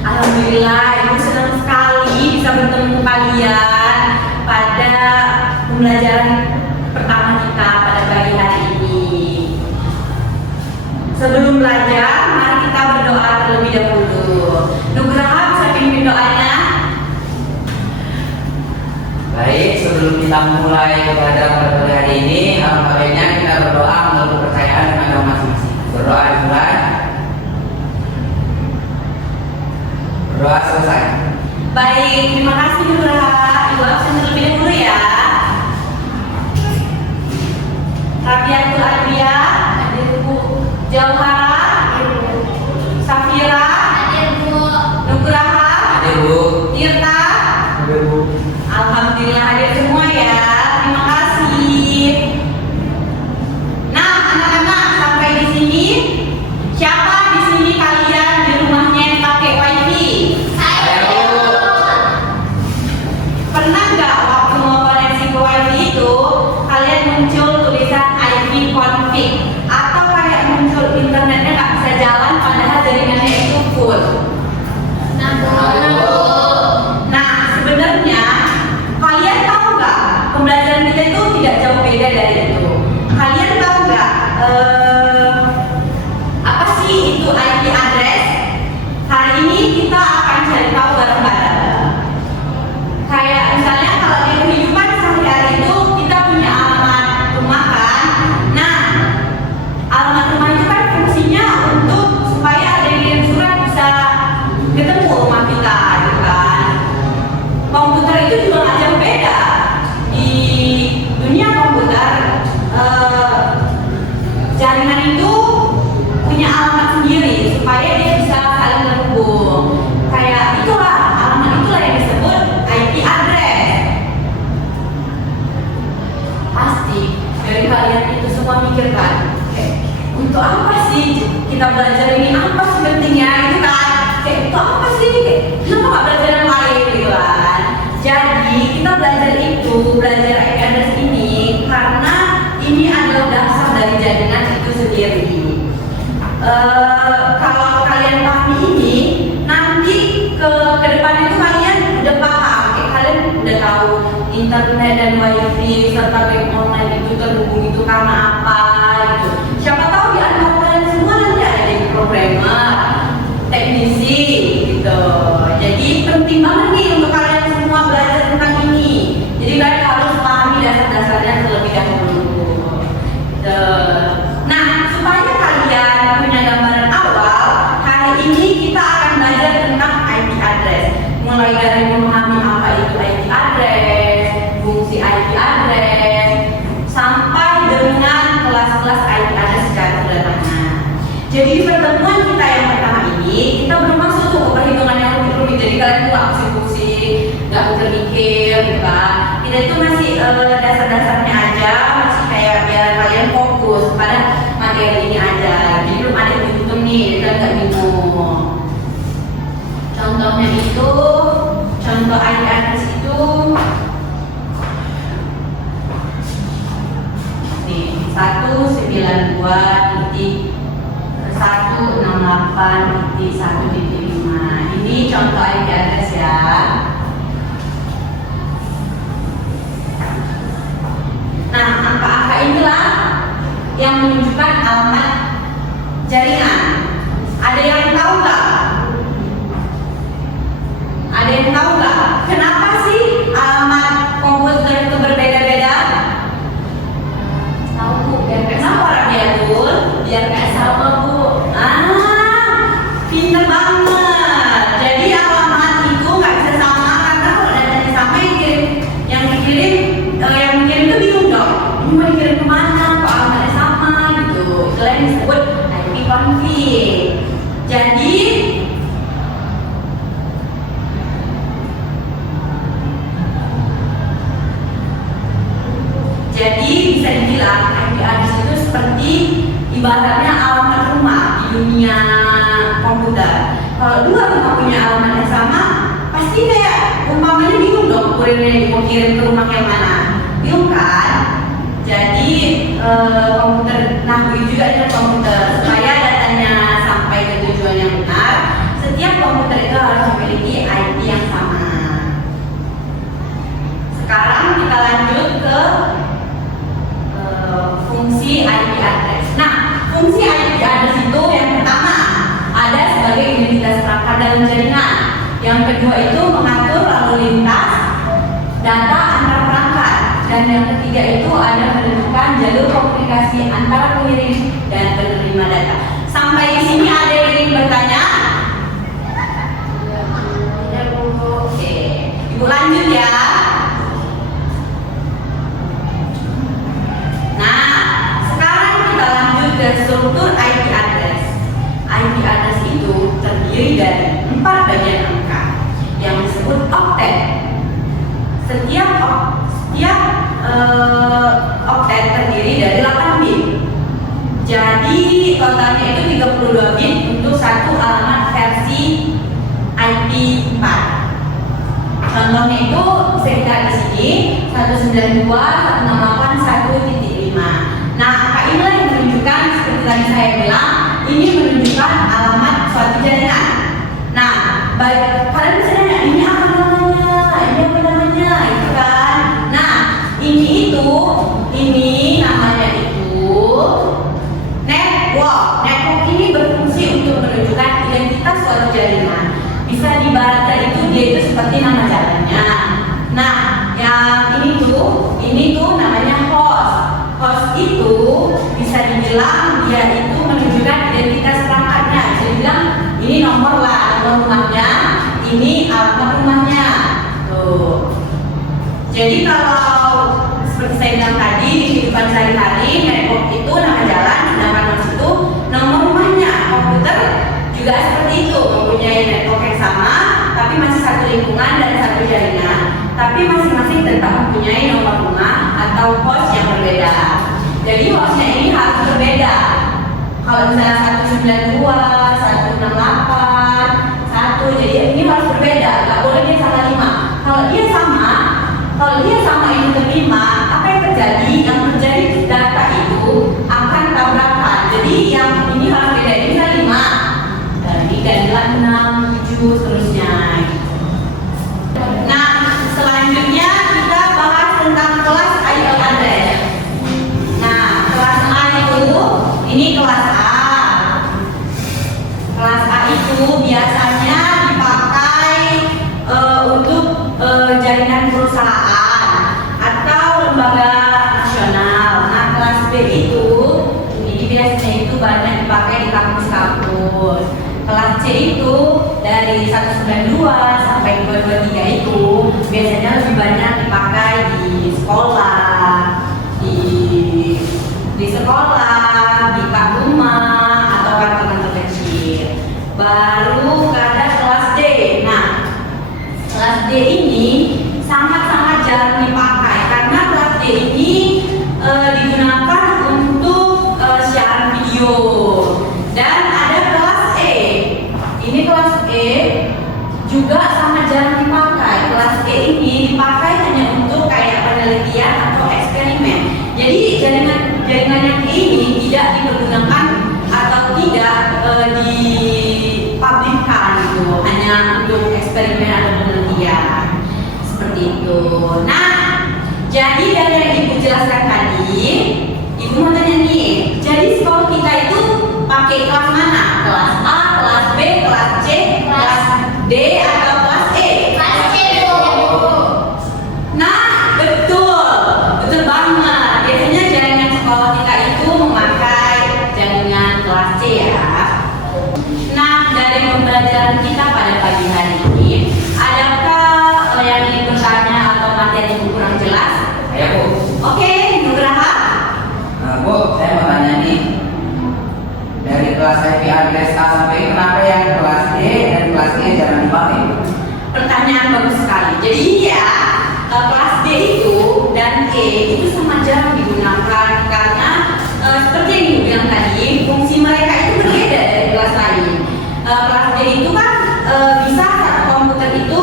Alhamdulillah, Ibu senang sekali bisa bertemu kalian pada pembelajaran pertama kita pada pagi hari ini. Sebelum belajar, mari kita berdoa terlebih dahulu. Nugraha bisa pimpin doanya. Baik, sebelum kita mulai kepada pagi hari ini, alangkah baiknya kita berdoa menurut kepercayaan dan agama masing-masing. Berdoa dimulai. Berdoa selesai. Baik, terima kasih Nugraha. Ibu absen terlebih dahulu ya. Rabiatul Adwiyah, hadir Bu. Jauhara, hadir Bu. Safira, hadir Bu. Nugraha, Hadir Bu. Tirta, Hadir Bu. alhamdulillah hadir semua ya. Terima kasih. Nah, anak-anak sampai di sini. Siapa di sini kalian di rumahnya yang pakai wifi? Saya Bu. Pernah nggak waktu mau koneksi ke wifi itu kalian muncul tulisan IP config atau kayak muncul internetnya nggak bisa jalan padahal jaringannya itu full? Nah, sebenarnya kalian tahu nggak pembelajaran kita itu tidak jauh beda dari itu. Kalian tahu nggak apa sih itu IP address? Hari ini kita akan cari tahu bareng-bareng. Kayak misalnya kalau di kehidupan sehari-hari itu kita punya alamat rumah kan. Nah, alamat rumah itu kan fungsinya untuk supaya ada yang kirim surat bisa ketemu rumah kita gitu kan. Komputer itu juga nggak jauh beda. Di dunia komputer jaringan itu punya alamat sendiri supaya dia bisa saling terhubung. Kayak itulah alamat itulah yang disebut IP address. Pasti dari kalian itu semua mikirkan, untuk apa sih kita belajar ini, apa sih pentingnya itu kan? Untuk apa sih? Kenapa nggak belajar yang lain gitu kan? Jadi kita belajar IP address ini karena ini adalah dasar dari jaringan itu sendiri. Kalau kalian pahami ini, nanti ke depan itu kalian udah paham, kalian udah tahu internet dan wifi serta bank online itu terhubung itu karena apa gitu. Siapa tahu di antara kalian semua nanti ada yang programmer, teknisi gitu. Jadi penting banget nih untuk kalian semua belajar tentang ini. Jadi kalian harus pahami dasar-dasarnya terlebih dahulu. Nah, supaya kalian punya gambaran awal, hari ini kita akan belajar tentang IP address. Mulai dari memahami apa itu IP address, fungsi IP address, sampai dengan kelas-kelas IP address secara sederhana. Jadi di pertemuan kita yang pertama ini, kita belum masuk ke perhitungan yang rumit. Jadi kalian tuh nggak pusing-pusing, nggak mikir, bukan? Kita itu masih dasar-dasarnya aja, masih kayak biar kalian fokus pada materi ini aja. Jadi belum ada yang dihitung nih, kita nggak bingung. Contohnya itu, contoh IP address itu nih 192.168.1.5. Ini contoh IP address ya. Nah, angka-angka inilah yang menunjukkan alamat jaringan. Ada yang tahu nggak? Ada yang tahu nggak? Kenapa sih alamat komputer itu berbeda-beda? Tahu Bu, biar nggak sama Rabiatul, biar nggak sama Bu. Pinter banget. Jadi alamat itu nggak bisa sama karena kalau datanya sama yang dikirim itu bingung dong. Ini mau dikirim kemana? Kok alamatnya sama gitu? Itulah yang disebut IP config. Jadi bisa dibilang IP address itu seperti ibaratnya alamat rumah di dunia komputer. Kalau dua rumah punya alamat yang sama, pasti kayak umpamanya bingung dong kurirnya mau kirim ke rumah yang mana, bingung kan? Jadi komputer, nah begitu juga dengan komputer supaya datanya sampai ke tujuan yang benar. setiap komputer itu harus memiliki IP yang sama. Sekarang kita lanjut ke fungsi IP address. Nah, fungsi IP address itu yang pertama ada sebagai identitas perangkat dalam jaringan. Yang kedua itu mengatur lalu lintas data antar perangkat. Dan yang ketiga itu ada menentukan jalur komunikasi antara pengirim dan penerima data. Sampai di sini ada yang ingin bertanya? Oke, Ibu lanjut ya. Nah, sekarang kita lanjut ke struktur IP address. IP address itu terdiri dari 4 bagian angka yang disebut oktet. Setiap oktet terdiri dari 8 bit. Jadi totalnya itu 32 bit untuk satu alamat versi IP 4. Contohnya itu bisa kita di sini 192.168.1.5. Nah, angka inilah yang menunjukkan seperti tadi saya bilang, ini menunjukkan alamat suatu jaringan. Nah, baik kalian bisa nanya, ini apa namanya? Ini apa namanya? Itu kan. Nah, ini namanya itu network. Network ini berfungsi untuk menunjukkan identitas suatu jaringan. Bisa dibaca itu dia itu seperti nama jalannya. Nah, yang ini tuh namanya host. Host itu bisa dibilang dia itu menunjukkan identitas perangkatnya. Bisa dibilang ini nomor rumahnya, ini alamat rumahnya. Tuh. Jadi kalau seperti saya bilang tadi di kehidupan sehari-hari, network itu nama jalan, sedangkan host itu nomor rumahnya. Komputer juga seperti itu, mempunyai network yang sama, tapi masih satu lingkungan dan satu jaringan, tapi masing-masing tetap mempunyai nomor rumah atau host yang berbeda. Jadi hostnya ini harus berbeda. Kalau misalnya 192, 168, 1, jadi ini harus berbeda, nggak boleh dia salah 5. Kalau dia sama ini terima, apa yang terjadi? Yang terjadi data itu akan tabrakan. Jadi yang ini harus beda, ini kan 5. Gantilah 6, 7, seterusnya. Nah, selanjutnya kita bahas tentang kelas IP address. Nah, kelas A itu, ini kelas A. Kelas A itu biasanya dipakai untuk jaringan perusahaan atau lembaga nasional. Nah, kelas B itu, ini biasanya itu banyak dipakai di kampus-kampus. Kelas C itu dari 192 sampai 223 itu biasanya lebih banyak dipakai di sekolah, di sekolah, di rumah atau kantor-kantor kecil. Baru ada kelas D. Nah, kelas D ini sangat-sangat jarang dipakai karena kelas D ini digunakan untuk siaran video. Dan ada kelas E. Ini kelas E juga sangat jarang dipakai. Kelas E ini dipakai hanya untuk kayak penelitian atau eksperimen. Jadi jaringan yang ini tidak dipergunakan atau tidak dipublikkan gitu, hanya untuk eksperimen atau penelitian. Seperti itu. Nah, jadi dari yang Ibu jelaskan tadi, Ibu mau tanya nih, jadi sekolah kita itu pakai kelas mana? Kelas A, kelas B, kelas C, kelas D, atau kelas E? Kelas C. Nah, betul banget. Biasanya jaringan sekolah kita itu memakai jaringan kelas C ya. Nah, dari pembelajaran kita pada pagi hari ini, adakah yang ingin bertanya atau materi yang kurang jelas? Ya, Bu. Oke, Nugraha. Bu, saya mau tanya nih. Dari kelas IP address A sampai E, kenapa yang kelas D dan kelas E jarang dipakai? Pertanyaan bagus sekali. Jadi ya, kelas D itu dan E itu sama jarang digunakan karena seperti yang Ibu bilang tadi, fungsi mereka itu berbeda dari kelas lain. Kelas D itu kan bisa satu komputer itu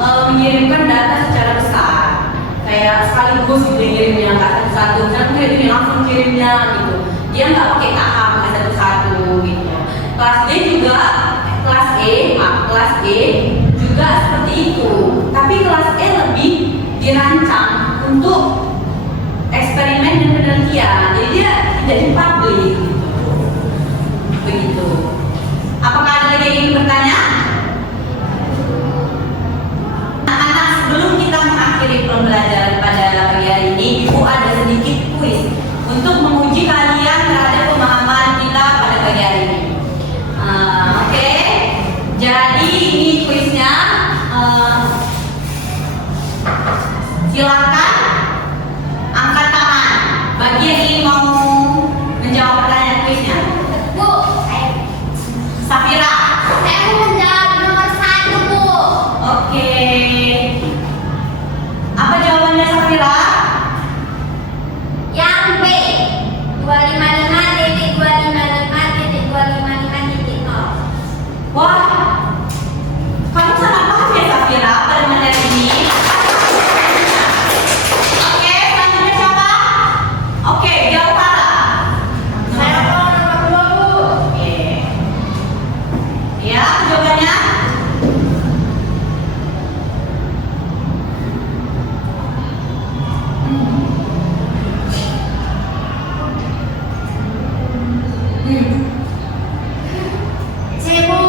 mengirimkan data secara besar, kayak sekaligus dikirimnya nggak satu-satu, kan kirimnya langsung kirimnya gitu. Dia nggak pakai tahap satu-satu gitu. Kelas D juga, kelas E kelas E juga seperti itu. Tapi kelas E lebih dirancang untuk eksperimen dan penelitian. Jadi dia tidak dipublish. Begitu. Apakah ada lagi yang ingin bertanya? Anak-anak, sebelum kita mengakhiri pembelajaran pada pagi hari ini, Ibu ada sedikit kuis untuk menguji kalian terhadap pemahaman kita pada pagi hari ini. Oke. Jadi ini kuisnya. Silakan angkat tangan bagi yang ingin mau menjawab pertanyaan kuisnya. Bu, Safira. saya mau menjawab nomor 1, Bu. Oke. Apa jawabannya, Safira? Yang B, 255.255.255.0. Wah, kamu sangat paham ya, Safira, pada materi ini. Oke, selanjutnya siapa? Oke, Jautara. Saya mau nomor 2, Bu. Oke. Ya, jawabannya? C, Bu.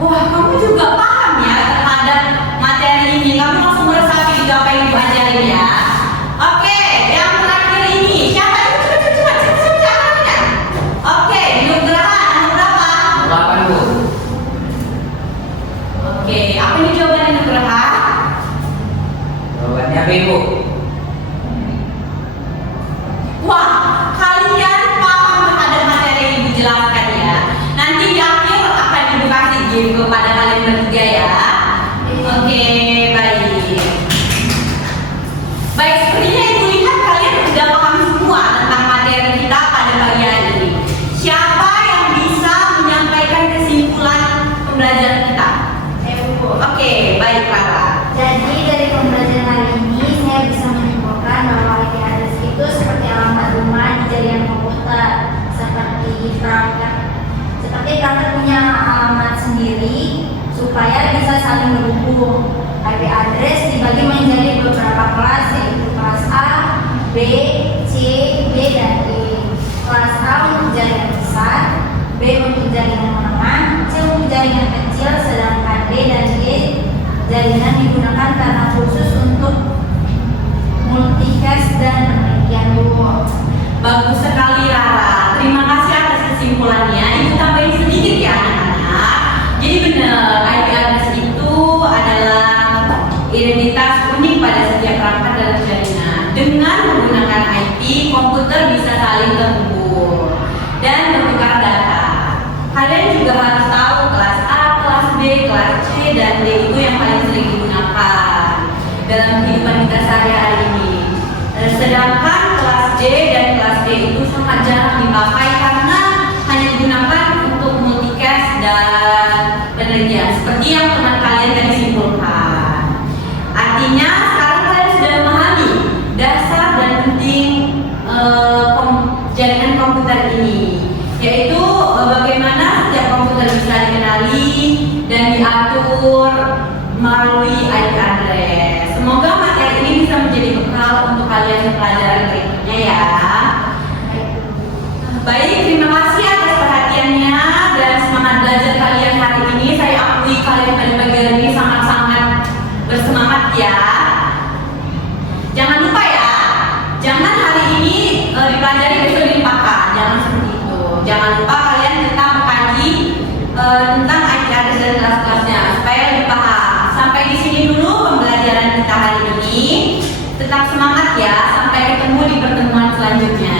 Wah, kamu juga paham ya terhadap materi ini. Kamu langsung meresapi juga apa yang Ibu ajarin ya. Oke, yang terakhir ini siapa? Cepat angkatnya. Oke, Nugraha, nomor berapa? 8 Bu. Oke, apa ini jawabannya, Nugraha? Jawabannya B Bu. Wah, kalian paham terhadap materi yang Ibu jelaskan ya. Nanti di akhir akan Ibu kasih game kepada kalian bertiga ya. Oke, baik. Baik, sepertinya Ibu lihat kalian sudah paham semua tentang materi kita pada pagi hari ini. Siapa yang bisa menyampaikan kesimpulan pembelajaran kita? Bu. Oke, baik Clara. Jadi dari pembelajaran hari ini saya bisa menyimpulkan bahwa IP address itu seperti alamat rumah di jaringan komputer, seperti perangkat punya alamat sendiri supaya bisa saling berhubung. IP address dibagi menjadi beberapa kelas, yaitu kelas A, B, C, D, dan E. Kelas A untuk jaringan besar, B untuk jaringan menengah, C untuk jaringan kecil, sedangkan D dan E jaringan digunakan karena khusus untuk multicast dan penelitian dulu. Bagus sekali Rara. Terima kasih atas kesimpulannya. Ibu tambahin sedikit ya anak-anak. Jadi benar, IP address itu adalah identitas unik pada setiap perangkat dalam jaringan. Dengan menggunakan IP, komputer bisa saling terhubung dan bertukar data. Kalian juga harus tahu kelas A, kelas B, kelas C, dan D itu yang paling sering digunakan dalam kehidupan kita sehari-hari ini. Sedangkan kelas D dan kelas D itu sangat jarang dipakai karena hanya digunakan untuk multicast dan penelitian seperti yang teman kalian tadi simpulkan. Artinya sekarang kalian sudah memahami dasar dan penting jaringan komputer ini, yaitu bagaimana setiap komputer bisa dikenali dan diatur melalui IP address. Semoga materi ini bisa menjadi bekal untuk kalian di pelajaran berikutnya ya. Baik, terima kasih atas perhatiannya dan semangat belajar kalian hari ini. Saya akui kalian pada pagi hari ini sangat-sangat bersemangat ya. Jangan lupa ya, jangan hari ini dipelajari besok dilupakan. Jangan seperti itu. Jangan lupa kalian tetap mengkaji tentang IP address dan kelas-kelasnya supaya lebih paham. Sampai di sini dulu pembelajaran kita hari ini. Tetap semangat ya. Sampai ketemu di pertemuan selanjutnya.